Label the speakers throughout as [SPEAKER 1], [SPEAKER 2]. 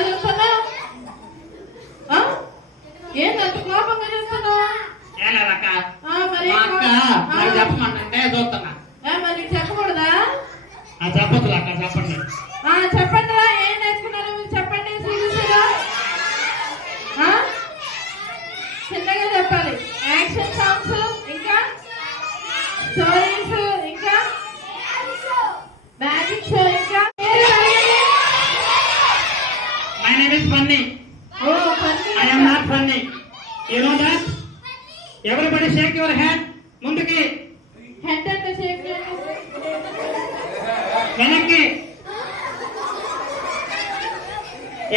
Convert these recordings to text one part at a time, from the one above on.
[SPEAKER 1] ఏంటి అలా చూస్తున్నావు ఆ? ఏంటి అంత కోపంగా చూస్తున్నావు మరి
[SPEAKER 2] చెప్పమంటే చూస్తున్నా.
[SPEAKER 1] మరి చెప్పకూడదా?
[SPEAKER 2] చెప్పదు అక్క చెప్పండి. Name is funny I am not funny you know that everybody shake your hand ముందుకి.
[SPEAKER 1] హెడ్ అంటే షేక్
[SPEAKER 2] వెనక్కి.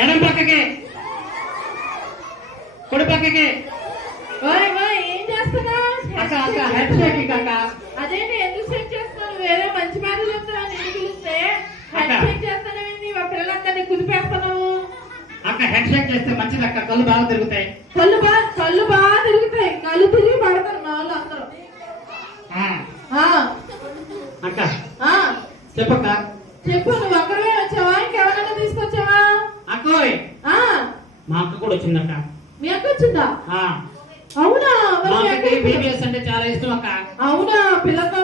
[SPEAKER 2] ఎడం పక్కకి. కుడి పక్కకి.
[SPEAKER 1] ఓయ్ ఓయ్ ఏం చేస్తున్నావు?
[SPEAKER 2] అక్క అక్క హెడ్ షేకింగ్ అక్క.
[SPEAKER 1] అదేంటి ఎందుకు షేక్ చేస్తున్నావు? వేరే మంచి మాటలు చెప్తావు నేను పిలిస్తే హెడ్
[SPEAKER 2] అక్క.
[SPEAKER 1] షేక్ చేస్తానేంటి మా పిల్లలందరినీ కుదిపేస్తున్నావు
[SPEAKER 2] షేక్ చేస్తే మంచిది అక్క కళ్ళు బాగా తిరుగుతాయి.
[SPEAKER 1] కళ్ళు బాగా కళ్ళు బాగా తిరుగుతాయి. కళ్ళు తిరిగి పడతారు మా వాళ్ళు అందరూ
[SPEAKER 2] అక్క. చెప్పక్క.
[SPEAKER 1] చెప్పు నువ్వు ఒక్కడే వచ్చావా? ఇంకెవరైనా తీసుకొచ్చావా?
[SPEAKER 2] అక్కోయ్.
[SPEAKER 1] ఆ,
[SPEAKER 2] మా అక్క కూడా వచ్చిందక్క.
[SPEAKER 1] మీ అక్క వచ్చిందా? అవునా?
[SPEAKER 2] బీబీఎస్ అంటే చాలా ఇష్టం అక్క.
[SPEAKER 1] అవునా? పిల్లతో